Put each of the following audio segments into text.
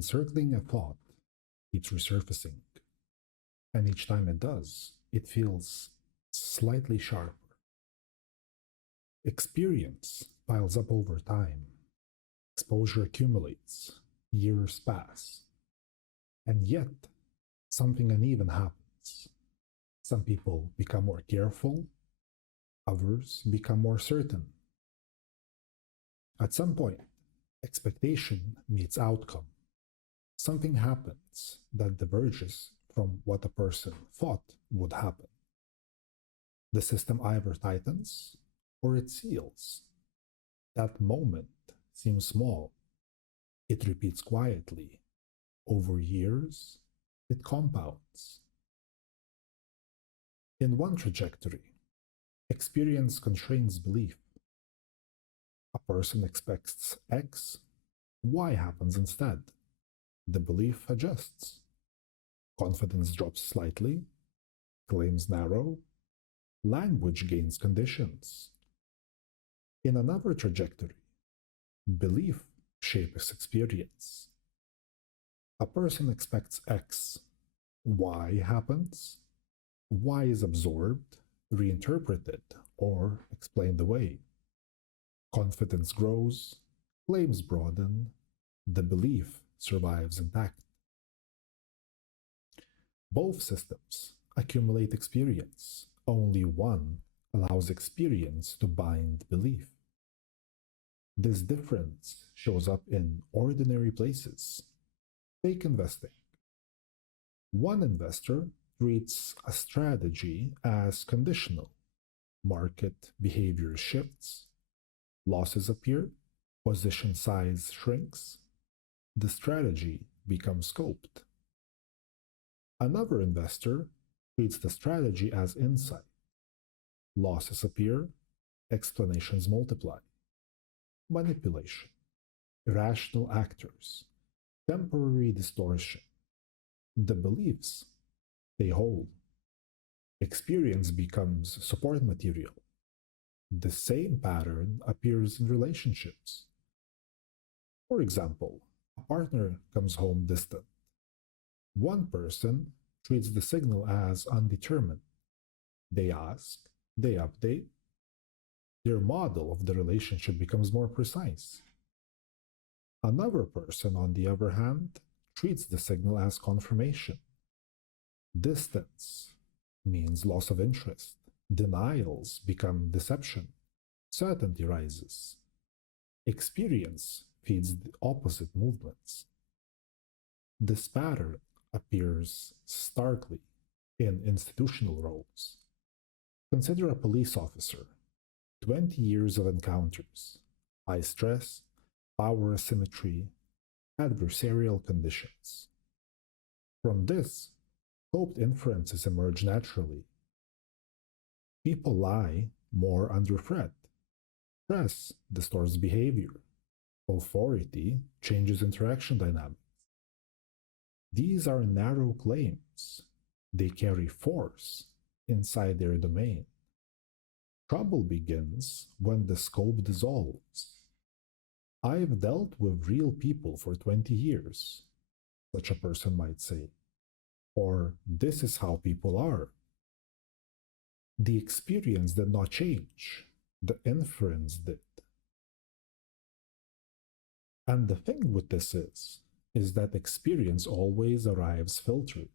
encircling a thought keeps resurfacing, and each time it does, it feels slightly sharper. Experience piles up over time. Exposure accumulates, years pass, and yet something uneven happens. Some people become more careful, others become more certain. At some point, expectation meets outcome. Something happens that diverges from what a person thought would happen. The system either tightens or it seals. That moment seems small. It repeats quietly. Over years, it compounds. In one trajectory, experience constrains belief. A person expects X, Y happens instead. The belief adjusts. Confidence drops slightly, claims narrow, language gains conditions. In another trajectory, belief shapes experience. A person expects X, Y happens, Y is absorbed, reinterpreted, or explained away. Confidence grows, claims broaden, the belief survives intact. Both systems accumulate experience. Only one allows experience to bind belief. This difference shows up in ordinary places. Take investing. One investor treats a strategy as conditional. Market behavior shifts, losses appear, position size shrinks, the strategy becomes scoped. Another investor treats the strategy as insight. Losses appear, explanations multiply. Manipulation, irrational actors, temporary distortion. The beliefs they hold. Experience becomes support material. The same pattern appears in relationships. For example, a partner comes home distant. One person treats the signal as undetermined. They ask, they update. Their model of the relationship becomes more precise. Another person, on the other hand, treats the signal as confirmation. Distance means loss of interest. Denials become deception. Certainty rises. Experience feeds the opposite movements. This pattern appears starkly in institutional roles. Consider a police officer, 20 years of encounters, high stress, power asymmetry, adversarial conditions. From this, scoped inferences emerge naturally. People lie more under threat. Stress distorts behavior. Authority changes interaction dynamics. These are narrow claims. They carry force inside their domain. Trouble begins when the scope dissolves. I've dealt with real people for 20 years, such a person might say. Or, this is how people are. The experience did not change. The inference did. And the thing with this is that experience always arrives filtered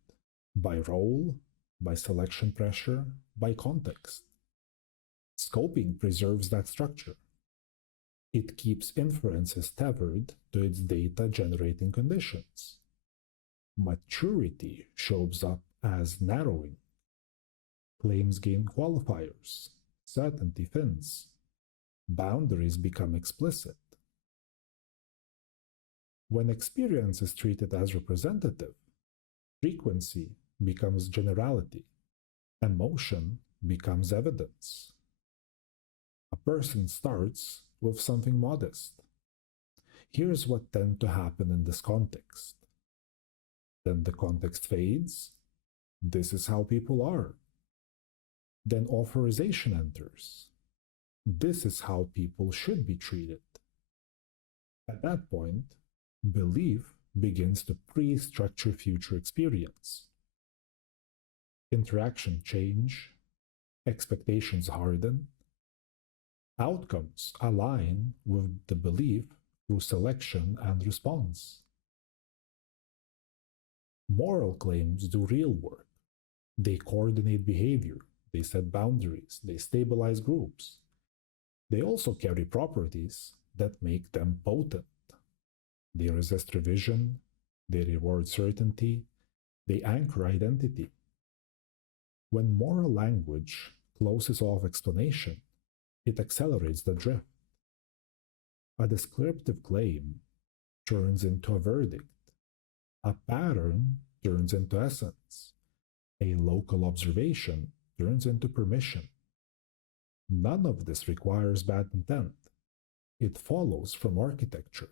by role, by selection pressure, by context. Scoping preserves that structure. It keeps inferences tethered to its data generating conditions. Maturity shows up as narrowing. Claims gain qualifiers. Certainty thins. Boundaries become explicit. When experience is treated as representative, frequency becomes generality. Emotion becomes evidence. A person starts with something modest. Here's what tends to happen in this context. Then the context fades. This is how people are. Then authorization enters. This is how people should be treated. At that point, belief begins to pre-structure future experience. Interaction change, expectations harden, outcomes align with the belief through selection and response. Moral claims do real work. They coordinate behavior, they set boundaries, they stabilize groups. They also carry properties that make them potent. They resist revision, they reward certainty, they anchor identity. When moral language closes off explanation, it accelerates the drift. A descriptive claim turns into a verdict. A pattern turns into essence. A local observation turns into permission. None of this requires bad intent. It follows from architecture.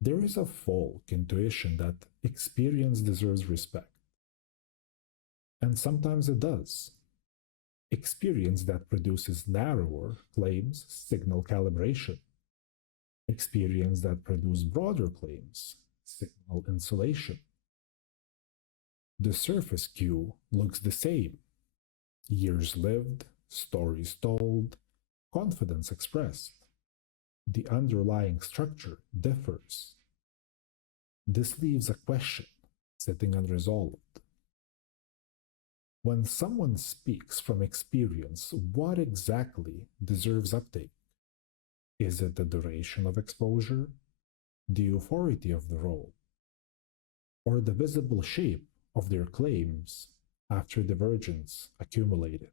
There is a folk intuition that experience deserves respect. And sometimes it does. Experience that produces narrower claims signal calibration. Experience that produces broader claims signal insulation. The surface cue looks the same. Years lived, stories told, confidence expressed. The underlying structure differs. This leaves a question sitting unresolved. When someone speaks from experience, what exactly deserves uptake? Is it the duration of exposure, the authority of the role, or the visible shape of their claims after divergence accumulated?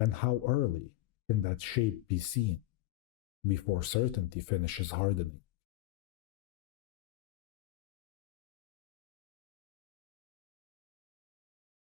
And how early can that shape be seen before certainty finishes hardening?